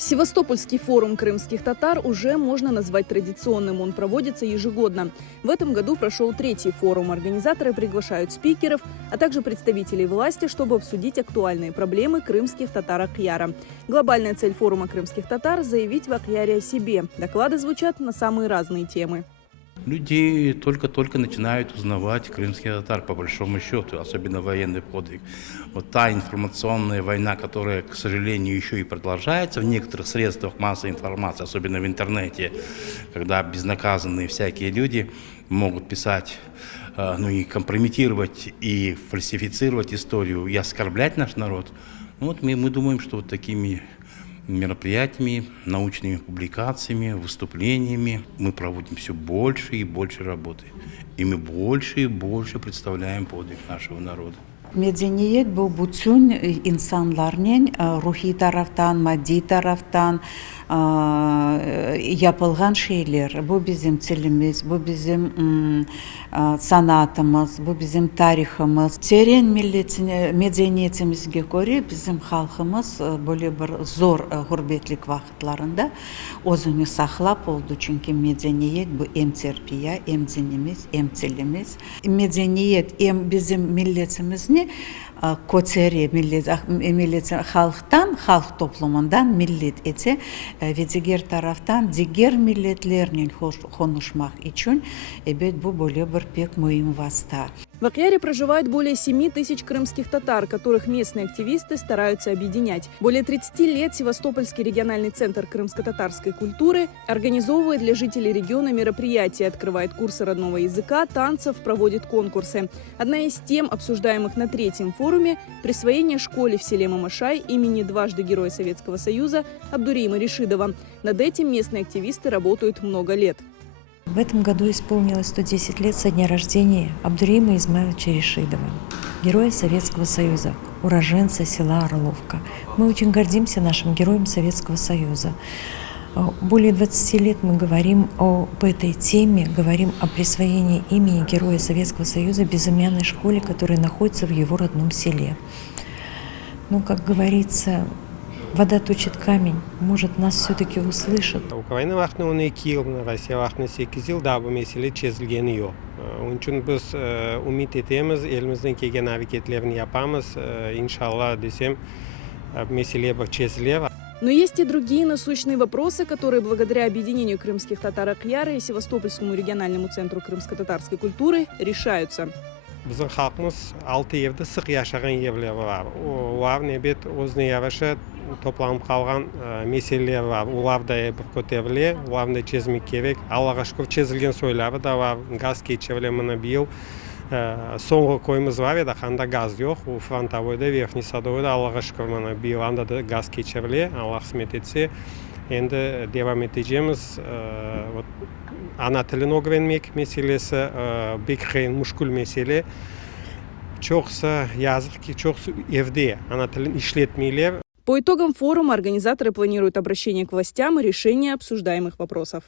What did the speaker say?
Севастопольский форум крымских татар уже можно назвать традиционным. Он проводится ежегодно. В этом году прошел третий форум. Организаторы приглашают спикеров, а также представителей власти, чтобы обсудить актуальные проблемы крымских татар Акьяра. Глобальная цель форума крымских татар – заявить в Акьяре о себе. Доклады звучат на самые разные темы. Люди только-только начинают узнавать крымских татар, по большому счету, особенно военный подвиг. Вот та информационная война, которая, к сожалению, еще и продолжается в некоторых средствах массовой информации, особенно в интернете, когда безнаказанные всякие люди могут писать, и компрометировать, и фальсифицировать историю, и оскорблять наш народ. Вот мы думаем, что вот такими мероприятиями, научными публикациями, выступлениями мы проводим все больше и больше работы. И мы больше и больше представляем подвиг нашего народа. Medeniyet bu bütün insanların ruhi taraftan, maddi taraftan yapılgan şeyler. Bu bizim tilimiz, bu bizim sanatımız, bu bizim tarihimiz. Terin medeniyetimizge göre bizim halkımız böyle bir zor gurbetlik vakitlerinde özünü saklap oldu. Çünkü medeniyet bu hem terbiye, hem dinimiz, hem tilimiz. Medeniyet hem bizim milletimizin көтере millet halktan, halk toplumundan millet ete ve diğer taraftan diğer milletlerle konuşmak için bu böyle bir pek mühim vasıta. В Акьяре проживает более 7 тысяч крымских татар, которых местные активисты стараются объединять. Более 30 лет Севастопольский региональный центр крымско-татарской культуры организовывает для жителей региона мероприятия, открывает курсы родного языка, танцев, проводит конкурсы. Одна из тем, обсуждаемых на третьем форуме – присвоение школе в селе Мамашай имени дважды Героя Советского Союза Абдурима Решидова. Над этим местные активисты работают много лет. В этом году исполнилось 110 лет со дня рождения Абдурима Измайловича Решидова, героя Советского Союза, уроженца села Орловка. Мы очень гордимся нашим героем Советского Союза. Более 20 лет мы говорим об этой теме, говорим о присвоении имени героя Советского Союза безымянной школе, которая находится в его родном селе. Но, как говорится, вода точит камень, может, нас все-таки услышат. Украина вақтыны 12 yıl, Россия вақтыны 8 yıl da bu mesele çözülgeni yok. Onun için biz umut etemiz, elimizden kelgan hareketlerini yapamız. İnşallah desem mesele bu çözülür. Но есть и другие насущные вопросы, которые благодаря объединению крымских татар Акьяра и Севастопольскому региональному центру крымско-татарской культуры решаются. Bizim halkımız 6 evde sık yaşayan evler var. Onlar nebet özüne yavaşa toplanıp kalgan meseleler var. Onlar da kötevli, onlar da çözmek gerek. Allah'a şükür çözülgen soyları da var. Gaz geçevlemini bir yıl. Soğuk koyumuz var ya da kanda gaz yok. O Frontavoy'da, Verkhny Sadovoy'da Allah'a şükür bir yıl anda da gaz geçevli. Allah kısmet etse. Endi devam edeceğimiz ana tilini öğrenmek meselesi pek kıyın, müşkül mesele. Çoksa yazık ki çoksa evde ana tilini işletmeyler. По итогам форума организаторы планируют обращение к властям и решение обсуждаемых вопросов.